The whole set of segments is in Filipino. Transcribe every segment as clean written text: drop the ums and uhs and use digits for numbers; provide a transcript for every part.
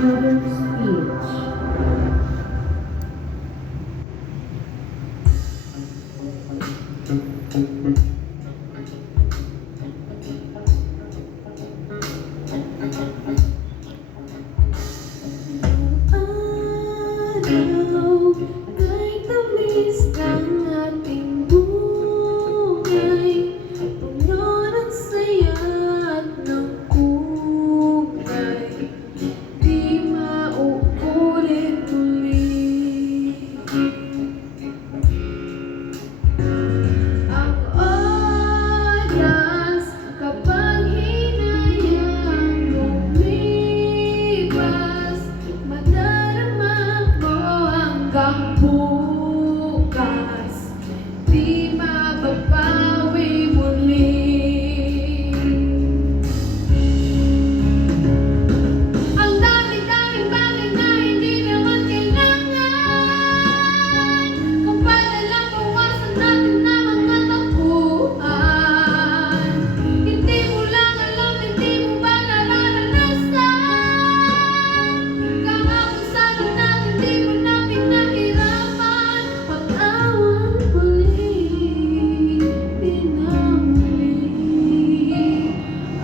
Another speech. Araw ay tamis ng ating buhay, puno ng saya at ng kulay, di mauulit uli. Ang oras kapag hinayang lumipas, madarama mo hanggang bukas, di mababawi muli. Ang dami-daming bagay na hindi naman kailangan, kung paano lang bawasan natin na mga takbuhan. Hindi mo lang alam, hindi mo ba nararanasan, kahapon sana natin di mo na pinahirapan. Pag-awan muli, di na muli.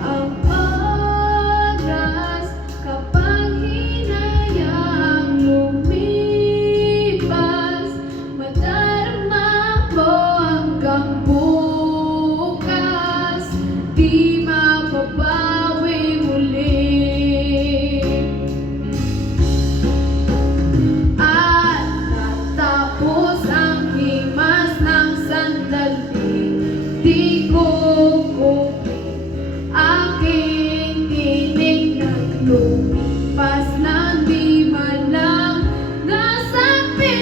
Ang oras kapag hinayang lumipas, madarama mo hanggang bukas, di mababawi muli. At natapos ang himas ng sandali, di ko aking tinignan, lumipas na di man lang nasabi.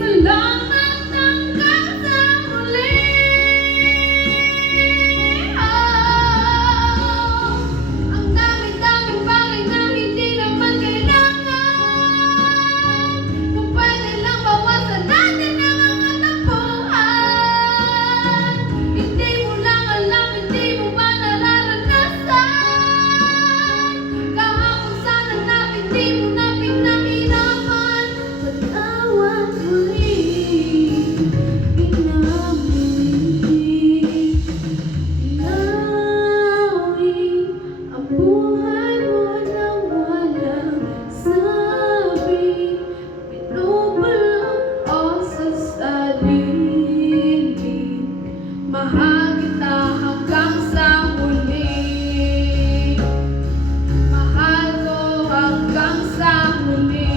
Salamat hanggang sa muli. Ang dami-daming bagay na hindi naman kailangan, kung pwede lang bawasan natin ang mga tampuhan. Hindi mo lang alam, hindi mo ba nararanasan, kahapon sana natin di mo na pinahirapan. Pag-awan muli, di na muli. Inawin ang buhay mo nang walang sabi, pinupulot o sa sarili. Mahal kita hanggang sa huli, mahal ko hanggang sa huli.